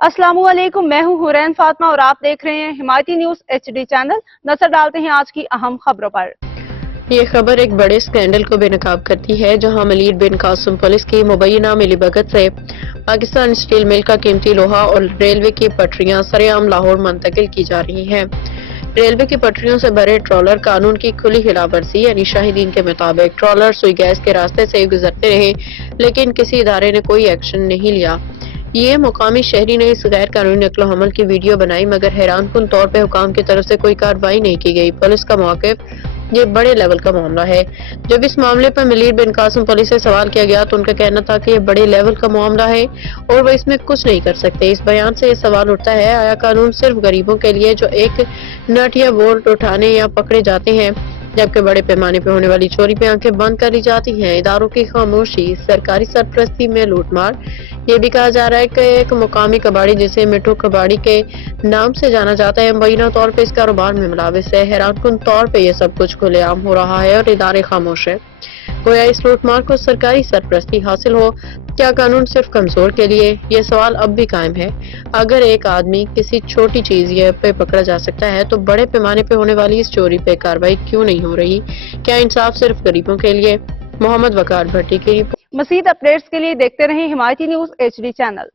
अस्सलाम वालेकुम, मैं हूं हुरैन फातिमा और आप देख रहे हैं हिमायती न्यूज HD चैनल। नजर डालते हैं आज की अहम खबरों पर। ये खबर एक बड़े स्कैंडल को बेनकाब करती है, जहां मलीर बिन कासिम पुलिस की मुबैना मिलीभगत से पाकिस्तान स्टील मिल का कीमती लोहा और रेलवे की पटरियां सरेआम लाहौर मुंतकिल की जा रही हैं। रेलवे की पटरियों से भरे ट्रॉलर कानून की खुली खिलाफवर्जी, यानी शाहिदीन के मुताबिक ट्रॉलर सुई गैस के रास्ते से गुजरते रहे, लेकिन किसी इदारे ने कोई एक्शन नहीं लिया। ये मुकामी शहरी ने इस गैर कानूनी नक्लो हमल की वीडियो बनाई, मगर हैरानकुन तौर पर हुकाम की तरफ से कोई कार्रवाई नहीं की गई। पुलिस का मौक़िफ़ ये बड़े लेवल का मामला है। जब इस मामले पर मलीर बिन कासिम पुलिस से सवाल किया गया तो उनका कहना था कि ये बड़े लेवल का मामला है और वो इसमें कुछ नहीं कर सकते। इस बयान से ये सवाल उठता है, आया कानून सिर्फ गरीबों के लिए जो एक नट या बोल्ट उठाने या पकड़े जाते हैं, जबकि बड़े पैमाने पर होने वाली चोरी पे आंखें बंद करी जाती हैं। इदारों की खामोशी, सरकारी सरपरस्ती में लूटमार। ये भी कहा जा रहा है कि एक मुकामी कबाड़ी जिसे मिठू कबाड़ी के नाम से जाना जाता है, मुबैना तौर पे इस कारोबार में मुलविस है। हैरानकुन तौर पे ये सब कुछ खुलेआम हो रहा है और इदारे खामोश है। गोया इस लूटमार को सरकारी सरपरस्ती हासिल हो, क्या कानून सिर्फ कमजोर के लिए? ये सवाल अब भी कायम है। अगर एक आदमी किसी छोटी चीज ये पे पकड़ा जा सकता है, तो बड़े पैमाने पे होने वाली इस चोरी पे कार्रवाई क्यों नहीं हो रही? क्या इंसाफ सिर्फ गरीबों के लिए? मोहम्मद वकार भट्टी की मज़ीद अपडेट्स के लिए देखते रहें हिमायती न्यूज HD चैनल।